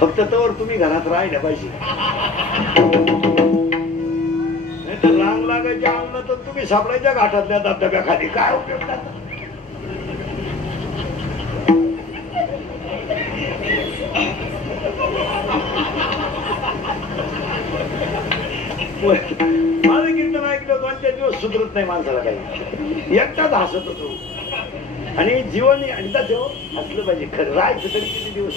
फक्त तवर तुम्ही घरात राहिल्या पाहिजे, नाही तर रांग लागायच्या अंगण तर तुम्ही सापडायच्या घाटातल्या धबधब्याखाली. काय उपयोग त्याचा? माझं कीर्तन ऐकलं 2-4 दिवस सुधरत नाही माणसाला, काही एकटाच हसत होतो. आणि जीवन एकदाच हसलं पाहिजे. खरं राहायचं तरी किती दिवस.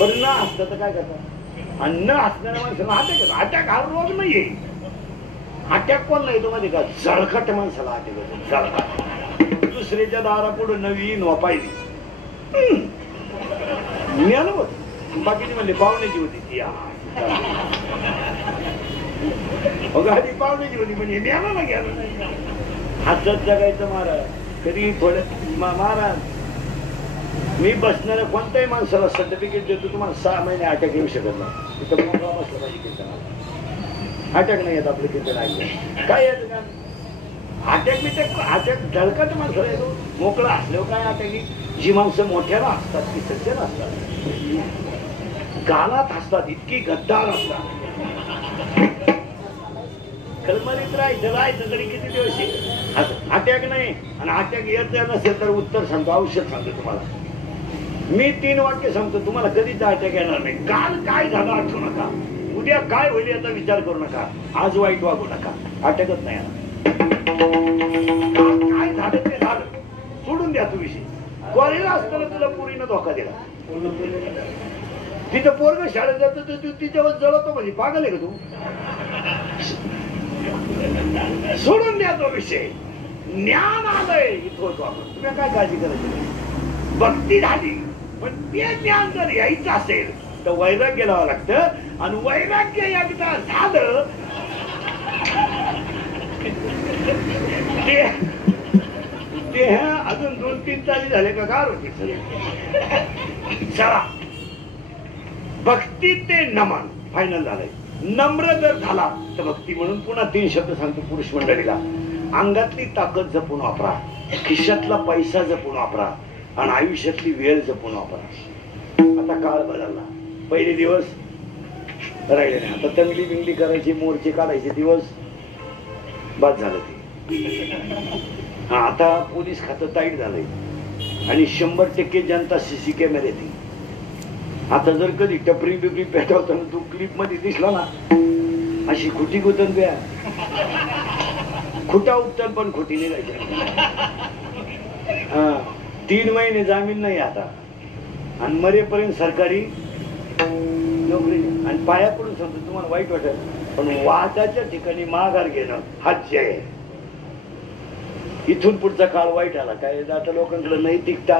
बरं न हसतं तर काय करतात? आणि न हसणाऱ्या माणसाला अटॅक. अटॅक हा रोग नाहीये. अटॅक कोण नाही तो माहिती का? जळखट माणसाला अटॅक होतो. जळखट. दुसऱ्याच्या दारापुढे नवीन वापायली मिळालं होत. बाकीची म्हणले पाहुण्याची होती ती. गाडी पाहुण्याची होती म्हणजे मिळालं ना घ्यायला नाही. हसत जगायचं महाराज. कधी थोडं महाराज मी बसणाऱ्या कोणत्याही माणसाला सर्टिफिकेट देतो तुम्हाला 6 महिने अटॅक येऊ शकत नाही. तिथं मोकळा बसला पाहिजे कीर्तनाला. अटॅक नाही येत आपलं कीर्तन ऐकलं. काय येत का अटॅक बिटॅक? अटॅक झळकट माणसाला येतो. मोकळा असल्यावर काय अटॅक? जी माणसं मोठ्याला असतात ती सज्जन असतात, गालात असतात, इतकी गद्दार असतात. कलमरीत राहायचं तरी किती दिवस अटॅक नाही. आणि अटॅक येत नसेल तर उत्तर सांगतो, औषध सांगतो तुम्हाला. मी 3 वाक्य सांगतो, तुम्हाला कधीच अटॅक येणार नाही. काल काय झालं आठवू नका, उद्या काय होईल याचा विचार करू नका, आज वाईट वागू नका, अटॅकच नाही येणार. काय झालं ते झालं, सोडून द्या तो विषय. कॉलेजला असताना तुला पोरीनं धोका दिला, तिथं पोरग शाळेत जातो तू तिच्यावर जळतो म्हणजे पागल आहे का तू? सोडून द्या तो विषय. ज्ञान आलंय इथं होतो आपण, तुम्ही काय काळजी करायची? भक्ती झाली, पण ते ज्ञान जर यायचं असेल तर वैराग्य लावावं लागतं. आणि वैराग्य एकदा झालं ते अजून 2-3 तारी झाले का गार होते. चला, भक्ती ते नमन फायनल झालंय. नम्र जर झाला तर भक्ती. म्हणून पुन्हा 3 शब्द सांगतो पुरुष मंडळीला. अंगातली ताकद जपून वापरा, खिशातला पैसा जपून वापरा, आणि आयुष्यातली वेळ जपून वापरा. आता काळ बदलला, पहिले दिवस राहिले नाही. आता तंगली बिंगली करायची, मोर्चे काढायचे दिवस बाद झालं ते. आता पोलीस खातं टाईट झालंय आणि 100% जनता CC कॅमेरे ती. आता जर कधी टपरी बिपरी पेटवताना तू क्लिप मध्ये दिसला ना, अशी खुटी गुतन द्या, खुटा उपटन पण खोटी निघायची. 3 महिने जामीन नाही आता, आणि मरेपर्यंत सरकारी नोकरी. आणि पाया पडून सांगतो, तुम्हाला वाईट वाटेल पण वादाच्या ठिकाणी माघार घेणं हा जय आहे. इथून पुढचा काळ वाईट आला. काय आता लोकांकडे नैतिकता